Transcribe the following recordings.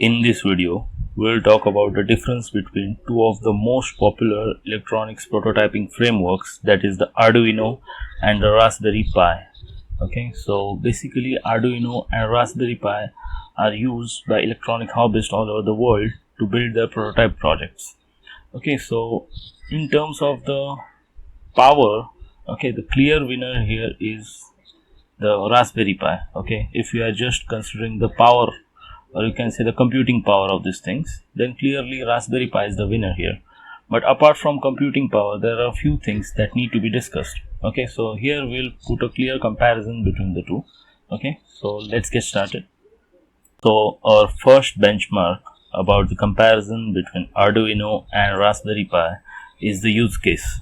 In this video, we'll talk about the difference between two of the most popular electronics prototyping frameworks, that is the Arduino and the Raspberry Pi. Okay, so basically Arduino and Raspberry Pi are used by electronic hobbyists all over the world to build their prototype projects. Okay, so in terms of the power, okay, the clear winner here is the Raspberry Pi. Okay, if you are just considering the power, or you can say the computing power of these things, then clearly Raspberry Pi is the winner here. But apart from computing power, there are a few things that need to be discussed. Okay, so here we'll put a clear comparison between the two. Okay, so let's get started. So our first benchmark about the comparison between Arduino and Raspberry Pi is the use case.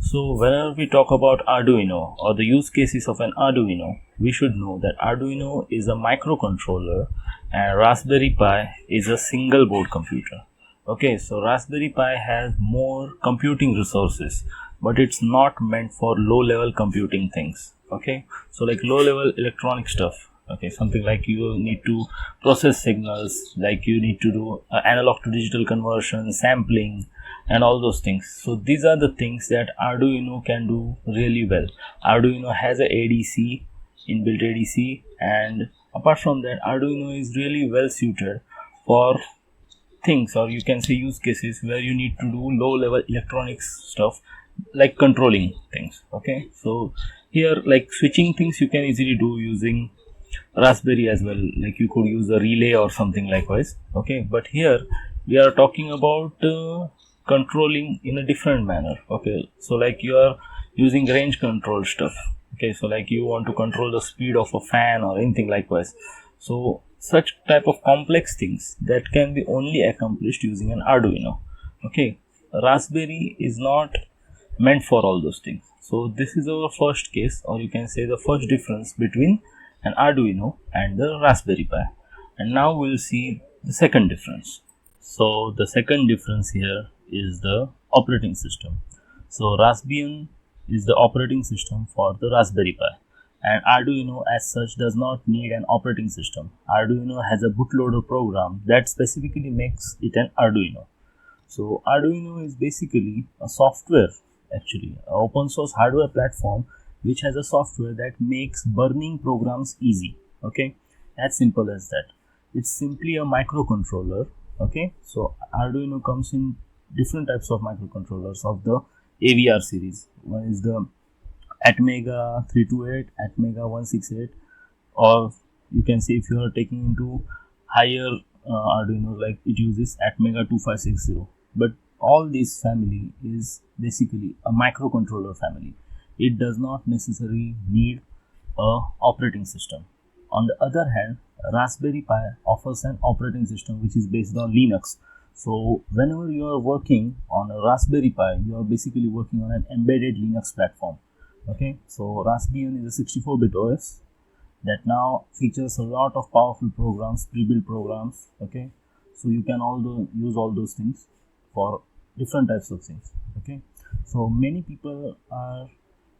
So whenever we talk about Arduino or the use cases of an Arduino, we should know that Arduino is a microcontroller and Raspberry Pi is a single board computer. Okay, so Raspberry Pi has more computing resources, but it's not meant for low level computing things. Okay, so like low level electronic stuff. Okay, something like you need to process signals, like you need to do analog to digital conversion, sampling, and all those things. So these are the things that Arduino can do really well. Arduino has a ADC, inbuilt ADC, and apart from that, Arduino is really well suited for things, or you can say use cases, where you need to do low level electronics stuff like controlling things. Okay, so here like switching things you can easily do using Raspberry as well, like you could use a relay or something likewise. Okay, but here we are talking about controlling in a different manner. Okay, so like you are using range control stuff. Okay, so like you want to control the speed of a fan or anything likewise. So such type of complex things that can be only accomplished using an Arduino. Okay, Raspberry is not meant for all those things. So this is our first case, or you can say the first difference between an Arduino and the Raspberry Pi. And now we'll see the second difference. So the second difference here is the operating system. So Raspbian is the operating system for the Raspberry Pi, and Arduino as such does not need an operating system. Arduino has a bootloader program that specifically makes it an Arduino. So Arduino is basically a software, actually an open source hardware platform which has a software that makes burning programs easy. Okay, as simple as that. It's simply a microcontroller. Okay, so Arduino comes in different types of microcontrollers of the AVR series. One is the Atmega 328, Atmega 168, or you can say if you are taking into higher Arduino, like it uses Atmega 2560. But all this family is basically a microcontroller family. It does not necessarily need a operating system. On the other hand, Raspberry Pi offers an operating system which is based on Linux. So whenever you are working on a Raspberry Pi, you are basically working on an embedded Linux platform. Okay, so Raspbian is a 64-bit OS that now features a lot of powerful programs, pre-built programs. Okay, so you can use all those things for different types of things. Okay, so many people are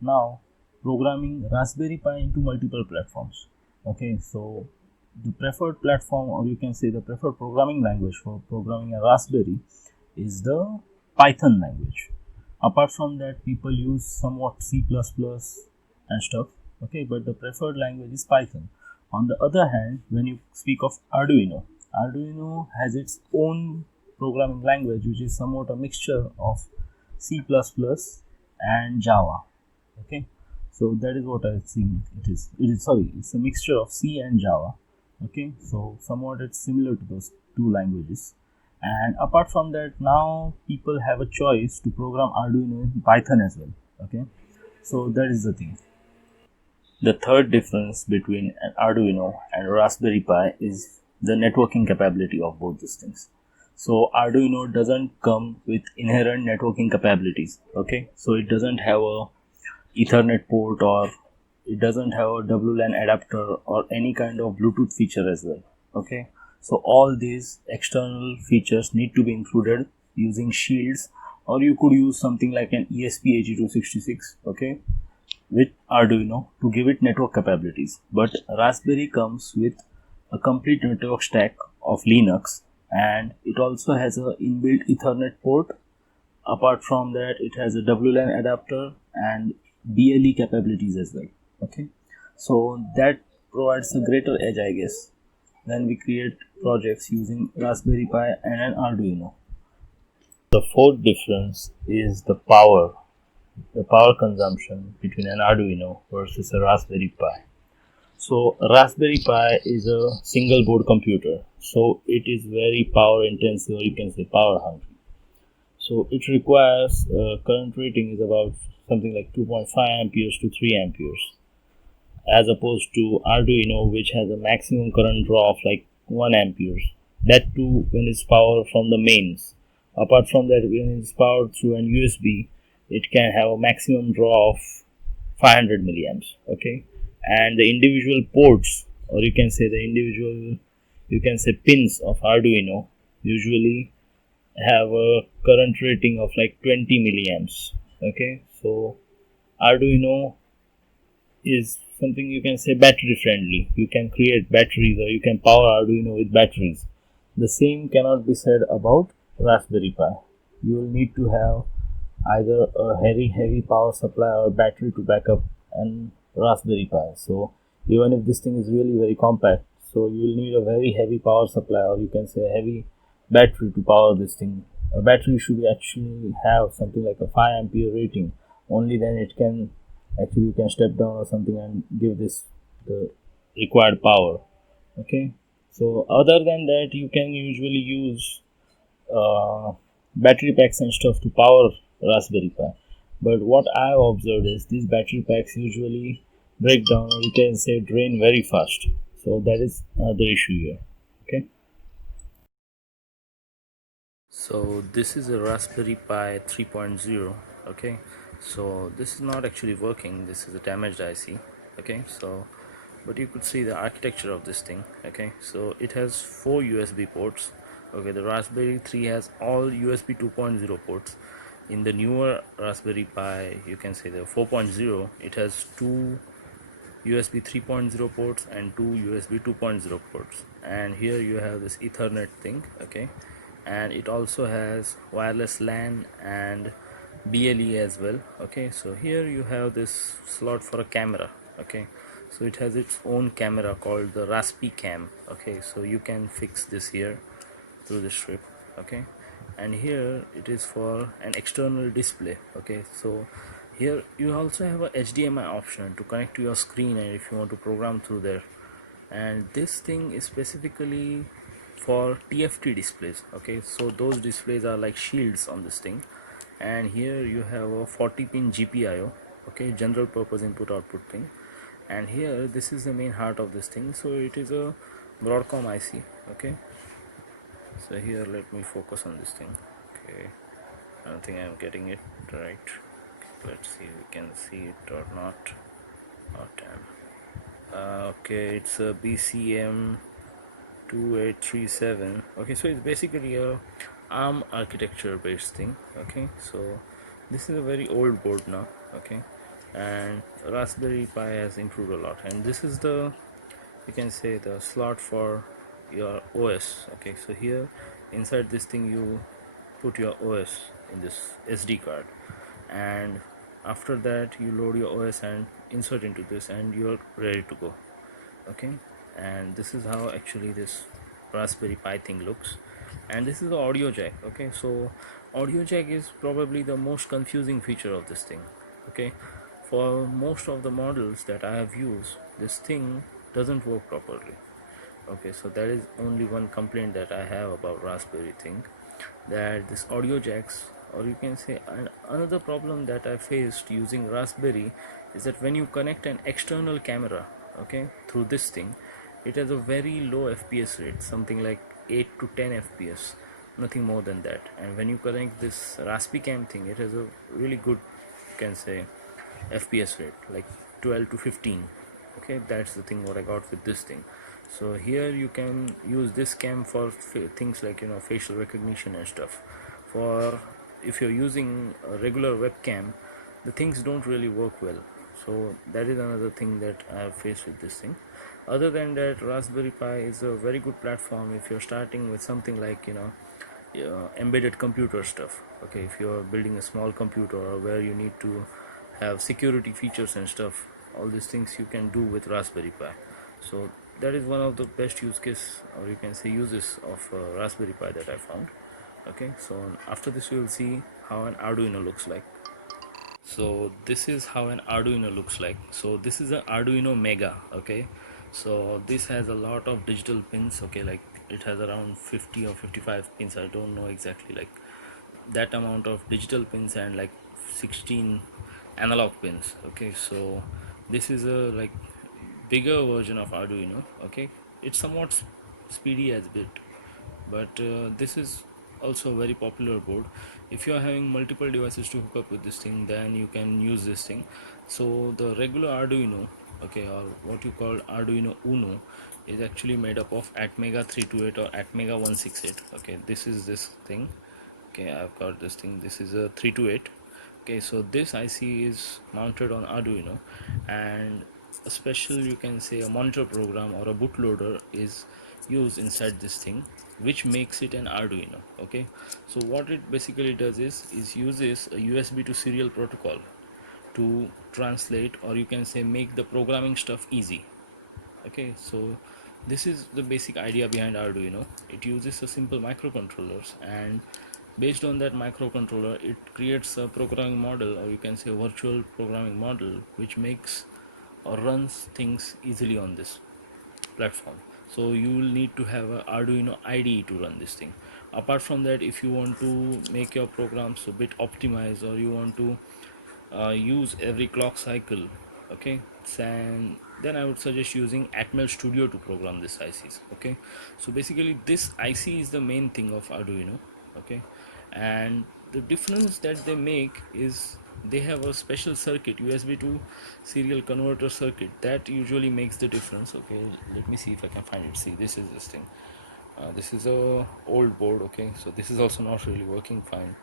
now programming Raspberry Pi into multiple platforms. Okay, so the preferred platform, or you can say the preferred programming language for programming a Raspberry, is the Python language. Apart from that, people use somewhat C++ and stuff. Okay, but the preferred language is Python. On the other hand, when you speak of Arduino, Arduino has its own programming language which is somewhat a mixture of C++ and Java. Okay, so that is what I think it is. It's a mixture of C and Java. Okay, so somewhat it's similar to those two languages. And apart from that, now people have a choice to program Arduino in Python as well. Okay, so that is the thing. The third difference between an Arduino and Raspberry Pi is the networking capability of both these things. So Arduino doesn't come with inherent networking capabilities. Okay, so it doesn't have a Ethernet port, or it doesn't have a WLAN adapter or any kind of Bluetooth feature as well. Okay, so all these external features need to be included using shields, or you could use something like an ESP8266, okay, with Arduino to give it network capabilities. But Raspberry comes with a complete network stack of Linux, and it also has a inbuilt Ethernet port. Apart from that, it has a WLAN adapter and BLE capabilities as well. Okay, so that provides a greater edge, I guess, when we create projects using Raspberry Pi and an Arduino. The fourth difference is the power consumption between an Arduino versus a Raspberry Pi. So Raspberry Pi is a single board computer, so it is very power intensive, or you can say power hungry. So it requires current rating is about something like 2.5 amperes to 3 amperes, as opposed to Arduino, which has a maximum current draw of like 1 amperes. That too when it's powered from the mains. Apart from that, when it's powered through an USB, it can have a maximum draw of 500 milliamps. Okay, and the individual ports, or you can say pins of Arduino usually have a current rating of like 20 milliamps. Okay, so Arduino is something you can say battery friendly. You can create batteries, or you can power Arduino with batteries. The same cannot be said about Raspberry Pi. You will need to have either a heavy power supply or battery to back up an Raspberry Pi. So even if this thing is really very compact, so you will need a very heavy power supply, or you can say a heavy battery to power this thing. A battery should actually have something like a 5 ampere rating. Only then it can actually, you can step down or something and give this the required power. Okay, so other than that, you can usually use battery packs and stuff to power Raspberry Pi. But what I have observed is these battery packs usually break down, or you can say drain very fast. So that is another issue here. Okay. So this is a Raspberry Pi 3.0. Okay, so this is not actually working. This is a damaged IC. Okay, so but you could see the architecture of this thing. Okay, so it has 4 USB ports. Okay, the Raspberry 3 has all USB 2.0 ports. In the newer Raspberry Pi, you can say the 4.0, it has 2 USB 3.0 ports and 2 USB 2.0 ports, and here you have this Ethernet thing. Okay, and it also has wireless LAN and BLE as well. Okay, so here you have this slot for a camera. Okay, so it has its own camera called the Raspberry Cam. Okay, so you can fix this here through the strip. Okay, and here it is for an external display. Okay, so here you also have a HDMI option to connect to your screen, and if you want to program through there. And this thing is specifically for TFT displays. Okay, so those displays are like shields on this thing. And here you have a 40 pin GPIO. Okay, general purpose input output thing. And here this is the main heart of this thing. So it is a Broadcom IC. Okay, so here let me focus on this thing. Okay, I don't think I'm getting it right. Okay, let's see if we can see it or not. Oh damn. Okay, it's a BCM 2837. Okay, so it's basically a ARM architecture based thing. Okay, so this is a very old board now. Okay, and Raspberry Pi has improved a lot, and this is the, you can say, the slot for your OS. Okay, so here inside this thing you put your OS in this SD card, and after that you load your OS and insert into this, and you're ready to go. Okay, and this is how actually this Raspberry Pi thing looks. And this is the audio jack. Okay, so audio jack is probably the most confusing feature of this thing. Okay, for most of the models that I have used, this thing doesn't work properly. Okay, so that is only one complaint that I have about Raspberry thing, that this audio jacks, or you can say another problem that I faced using Raspberry is that when you connect an external camera, okay, through this thing, it has a very low FPS rate, something like 8 to 10 FPS, nothing more than that. And when you connect this Raspberry Cam thing, it has a really good, you can say, FPS rate, like 12 to 15. Okay, that's the thing what I got with this thing. So here you can use this cam for things like, you know, facial recognition and stuff. For if you're using a regular webcam, the things don't really work well. So that is another thing that I have faced with this thing. Other than that, Raspberry Pi is a very good platform if you're starting with something like, embedded computer stuff. Okay, if you're building a small computer or where you need to have security features and stuff, all these things you can do with Raspberry Pi. So that is one of the best use case, or you can say uses of Raspberry Pi that I found. Okay, so after this we will see how an Arduino looks like. So this is how an Arduino looks like. So this is an Arduino Mega. Okay, so this has a lot of digital pins. Okay, like it has around 50 or 55 pins, I don't know exactly, like that amount of digital pins and like 16 analog pins. Okay, so this is a like bigger version of Arduino. Okay, it's somewhat speedy as bit, but this is also a very popular board. If you are having multiple devices to hook up with this thing, then you can use this thing. So the regular Arduino, okay, or what you call Arduino Uno, is actually made up of Atmega 328 or Atmega 168. Okay, this is this thing. Okay, I've got this thing. This is a 328. Okay, so this IC is mounted on Arduino, and a special, you can say, a monitor program or a bootloader is used inside this thing, which makes it an Arduino. Okay, so what it basically does is uses a USB to serial protocol to translate, or you can say make the programming stuff easy. Okay, so this is the basic idea behind Arduino. It uses a simple microcontrollers, and based on that microcontroller it creates a programming model, or you can say a virtual programming model, which makes or runs things easily on this platform. So you will need to have a Arduino IDE to run this thing. Apart from that, if you want to make your programs a bit optimized, or you want to use every clock cycle, okay, then I would suggest using Atmel Studio to program this ICs. Okay, so basically this IC is the main thing of Arduino. Okay, and the difference that they make is they have a special circuit, USB to serial converter circuit, that usually makes the difference. Okay, let me see if I can find it. See, this is this thing. This is a old board. Okay, so this is also not really working fine.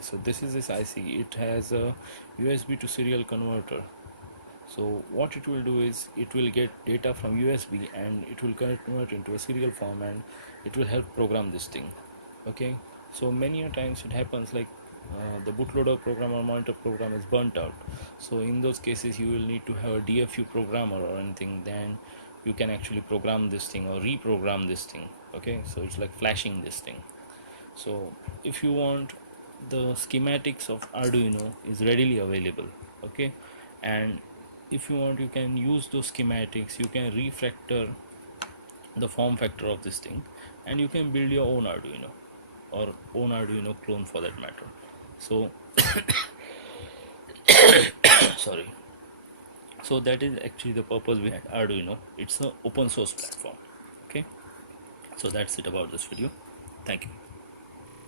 So this is this IC. It has a USB to serial converter. So what it will do is it will get data from USB and it will convert into a serial form, and it will help program this thing. Okay, so many a times it happens like the bootloader program or monitor program is burnt out. So in those cases you will need to have a DFU programmer or anything, then you can actually program this thing or reprogram this thing. Okay, so it's like flashing this thing. So if you want, the schematics of Arduino is readily available. Okay, and if you want, you can use those schematics, you can refactor the form factor of this thing, and you can build your own Arduino or own Arduino clone for that matter. So sorry, so that is actually the purpose behind Arduino. It's an open source platform. Okay, so that's it about this video. Thank you.